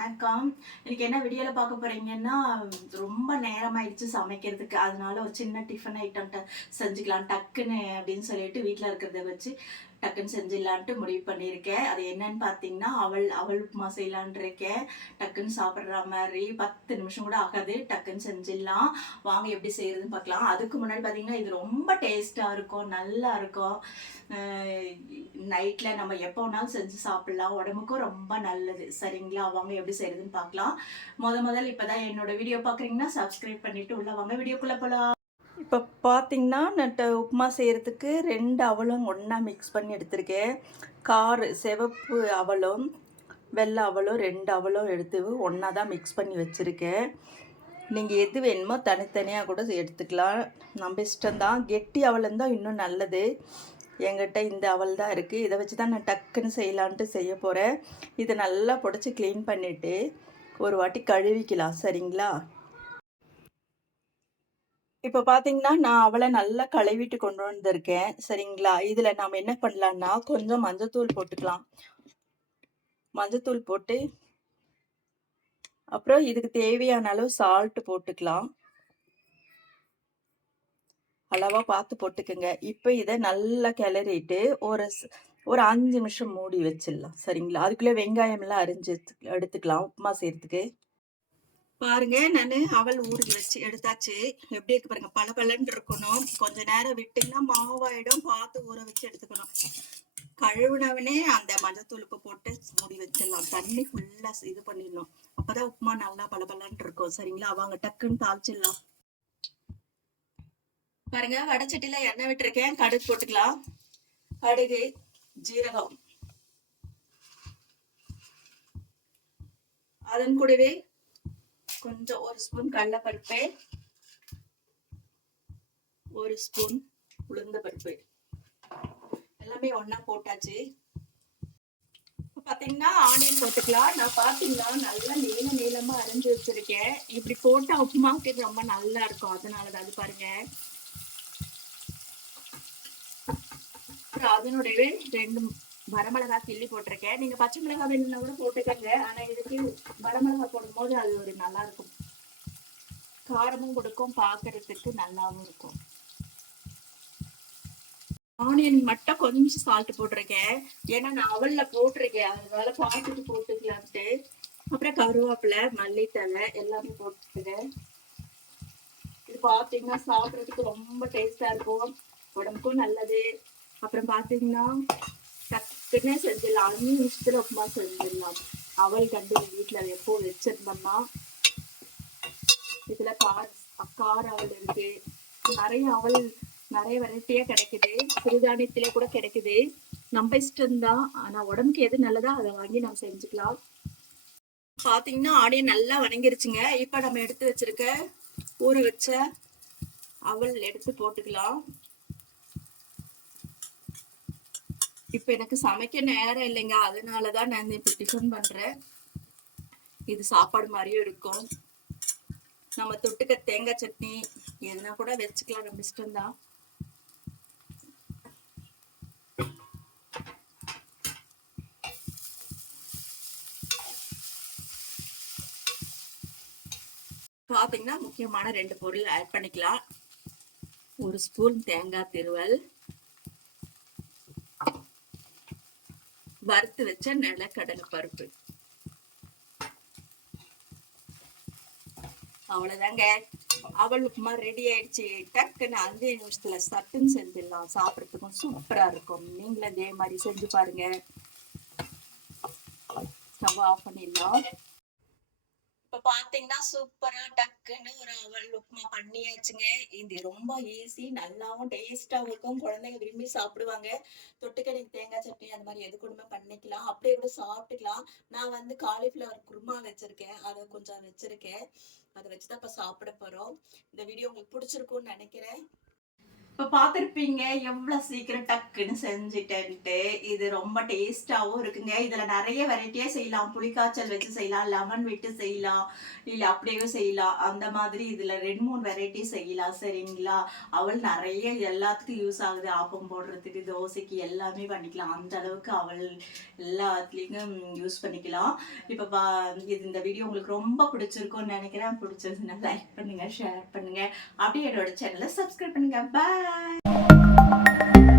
வணக்கம். இன்னைக்கு என்ன வீடியோவில் பார்க்க போறீங்கன்னா ரொம்ப நேரமாயிடுச்சு சமைக்கிறதுக்கு. அதனால ஒரு சின்ன டிஃபன் ஐட்டம் செஞ்சுக்கலாம் டக்குன்னு அப்படின்னு சொல்லிட்டு வீட்டில் இருக்கிறத வச்சு டக்குன்னு செஞ்சிடலான்ட்டு முடிவு பண்ணியிருக்கேன். அது என்னன்னு பார்த்தீங்கன்னா அவள் அவள் உப்புமா செய்யலான் இருக்கேன் டக்குன்னு சாப்பிட்ற மாதிரி பத்து நிமிஷம் கூட ஆகாது. டக்குன்னு செஞ்சிடலாம். வாங்க எப்படி செய்யறதுன்னு பார்க்கலாம். அதுக்கு முன்னாடி பார்த்தீங்கன்னா இது ரொம்ப டேஸ்ட்டாக இருக்கும். நல்லா இருக்கும். நைட்டில் நம்ம எப்போ வேணாலும் செஞ்சு சாப்பிட்லாம். உடம்புக்கும் ரொம்ப நல்லது. சரிங்களா? வாங்க எப்படி செய்யறதுன்னு பார்க்கலாம். முத முதல் இப்போ தான் என்னோட வீடியோ பார்க்குறீங்கன்னா சப்ஸ்கிரைப் பண்ணிட்டு உள்ள வாங்க. வீடியோக்குள்ளே போகலாம் இப்போ பார்த்தீங்கன்னா நான் உப்புமா செய்கிறதுக்கு ரெண்டு அவலம் ஒன்றா மிக்ஸ் பண்ணி எடுத்திருக்கேன். கார் சிவப்பு அவலம் வெள்ளை அவலம் ரெண்டு அவலம் எடுத்து ஒன்றா தான் மிக்ஸ் பண்ணி வச்சுருக்கேன். நீங்கள் எது வேணுமோ தனித்தனியாக கூட எடுத்துக்கலாம். நம்ம இஷ்டம்தான். கெட்டி அவலம் தான் இன்னும் நல்லது. என்கிட்ட இந்த அவல் தான் இருக்குது இதை வச்சு தான் நான் டக்குன்னு செய்யலான்ட்டு செய்ய போகிறேன் இதை நல்லா பிடிச்சி க்ளீன் பண்ணிவிட்டு ஒரு வாட்டி கழுவிக்கலாம். சரிங்களா? இப்போ பார்த்தீங்கன்னா நான் அவளை நல்லா கழுவிட்டு கொண்டு வந்திருக்கேன். சரிங்களா? இதில் நாம என்ன பண்ணலான்னா கொஞ்சம் மஞ்சத்தூள் போட்டுக்கலாம். மஞ்சத்தூள் போட்டு அப்புறம் இதுக்கு தேவையான அளவு சால்ட் போட்டுக்கலாம். அளவாக பார்த்து போட்டுக்கோங்க. இப்போ இதை நல்லா கிளறிட்டு ஒரு ஸ்- ஒரு அஞ்சு நிமிஷம் மூடி வச்சிடலாம். சரிங்களா? அதுக்குள்ளே வெங்காயம்லாம் அரிஞ்சு எடுத்து- எடுத்துக்கலாம். உப்புமா செய்யறதுக்கு. பாருங்க நான் அவள் ஊறி வச்சு எடுத்தாச்சு. எப்படி இருக்கு பாருங்க பல பலன்னு இருக்கணும். கொஞ்ச நேரம் விட்டீங்கன்னா மாவாயிடும். பார்த்து ஊற வச்சு எடுத்துக்கணும். கழுவுனவனே அந்த மஞ்சத்தூள் போட்டு மூடி வச்சிடலாம். தண்ணி ஃபுல்லா இது பண்ணிடணும். அப்பதான் உப்புமா நல்லா பல பலன்னு இருக்கும். சரிங்களா? அவங்க டக்குன்னு தாளிச்சிடலாம். பாருங்க வடச்சட்டியில எண்ணெய் விட்டுருக்கேன். கடுகு போட்டுக்கலாம். கடுகு ஜீரகம். அதன் கூடவே கொஞ்சம் ஒரு ஸ்பூன் கடலைப்பருப்பு ஒரு ஸ்பூன் உளுந்த பருப்பு எல்லாமே ஒன்னா போட்டாச்சு. பாத்தீங்கன்னா ஆனியன் போட்டுக்கலாம். நான் பாத்தீங்கன்னா நல்லா நீள நீளமா அரைஞ்சு வச்சிருக்கேன். இப்படி போட்டா உப்புமாவுக்கு ரொம்ப நல்லா இருக்கும். அதனாலதான் அது பாருங்க. அதனுடைய ரெண்டு வரமிளகா கிள்ளி போட்டிருக்கேன். நீங்க பச்சை மிளகாய் வேணும்னா கூட போட்டுக்கங்க. ஆனா இதுக்கு வரமிளகாய் போடும்போது அது ஒரு நல்லா இருக்கும் காரமும் கொடுக்கும் பார்க்கறதுக்கு நல்லாவும் இருக்கும். ஆனியன் மட்டும் கொஞ்சம் சால்ட் போட்டிருக்கேன். ஏன்னா நான் அவல்ல போட்டிருக்கேன். அதனால பார்த்துட்டு போட்டுக்கலான்ட்டு அப்புறம் கருவேப்பிலை மல்லித்தலை எல்லாமே போட்டுருக்கேன் இது பார்த்தீங்கன்னா சாப்பிட்றதுக்கு ரொம்ப டேஸ்டா இருக்கும். உடம்புக்கும் நல்லது. அப்புறம் பார்த்தீங்கன்னா உடனே செஞ்சிடலாம்? அஞ்சு நிமிஷத்தில் உப்புமா செஞ்சிடலாம். அவல் கண்டு வீட்டுல எப்போ வச்சிருந்தோம்னா இதுல கார் அக்கார் அவல் இருக்கு. நிறைய அவல் நிறைய வெரைட்டியா கிடைக்குது. சிறுதானியத்திலே கூட கிடைக்குது. நம்ம இஷ்டம்தான். ஆனா உடம்புக்கு எது நல்லதோ அதை வாங்கி நம்ம செஞ்சுக்கலாம். பாத்தீங்கன்னா ஆடியை நல்லா வணங்கிருச்சுங்க. இப்ப நம்ம எடுத்து வச்சிருக்க ஊற வச்ச அவல் எடுத்து போட்டுக்கலாம். இப்ப எனக்கு சமைக்க நேரம் இல்லைங்க. அதனாலதான் நான் இப்ப டிஃபன் பண்றேன். இது சாப்பாடு மாதிரியும் இருக்கும். நம்ம தொட்டுக்க தேங்காய் சட்னி எதுனா கூட வச்சுக்கலாம். நம்ம இஷ்டம்தான். பார்த்தீங்கன்னா முக்கியமான ரெண்டு பொருள் ஆட் பண்ணிக்கலாம். ஒரு ஸ்பூன் தேங்காய் திருவல். வறுத்து வச்ச நிலக்கடலை பருப்பு. அவ்வளவுதாங்க. அவள் உப்புமா ரெடி ஆயிடுச்சு. டக்குன்னு அஞ்சு நிமிஷத்துல சட்டுன்னு செஞ்சிடலாம். சாப்பிடறதுக்கும் சூப்பரா இருக்கும். நீங்களும் இதே மாதிரி செஞ்சு பாருங்க. ஸ்டவ் ஆஃப் பண்ணிடலாம். பாத்தீங்கன்னா சூப்பரா டக்குன்னு ஒரு அவல் உப்புமா பண்ணியாச்சுங்க. இது ரொம்ப ஈஸி நல்லாவும் டேஸ்டாவும் இருக்கும் குழந்தைங்க விரும்பி சாப்பிடுவாங்க. தொட்டுக்கடைக்கு தேங்காய் சட்னி அந்த மாதிரி எது கூடமே பண்ணிக்கலாம். அப்படியே கூட சாப்பிட்டுக்கலாம். நான் வந்து காலிஃப்ளவர் குருமா வச்சிருக்கேன். அதை கொஞ்சம் வச்சிருக்கேன். அதை வச்சுதான் இப்ப சாப்பிட போறோம். இந்த வீடியோ உங்களுக்கு பிடிச்சிருக்கும்னு நினைக்கிறேன். இப்போ பார்த்துருப்பீங்க எவ்வளோ சீக்கிரம் டக்குன்னு செஞ்சுட்டேன்ட்டு. இது ரொம்ப டேஸ்டாகவும் இருக்குங்க. இதில் நிறைய வெரைட்டியாக செய்யலாம். புளிக்காய்ச்சல் வச்சு செய்யலாம் லெமன் விட்டு செய்யலாம் இல்லை அப்படியே செய்யலாம். அந்த மாதிரி இதில் ரெண்டு மூணு வெரைட்டி செய்யலாம் சரிங்களா? அவள் நிறைய எல்லாத்துக்கும் யூஸ் ஆகுது. ஆப்பம் போடுறதுக்கு தோசைக்கு எல்லாமே பண்ணிக்கலாம். அந்த அளவுக்கு அவள் எல்லாத்துலேயும் யூஸ் பண்ணிக்கலாம். இப்போ பா இது இந்த வீடியோ உங்களுக்கு ரொம்ப பிடிச்சிருக்கும்னு நினைக்கிறேன். பிடிச்சிருந்துன்னா லைக் பண்ணுங்க ஷேர் பண்ணுங்க. அப்படியே என்னோட சேனலை சப்ஸ்கிரைப் பண்ணுங்க. பாய் Bye!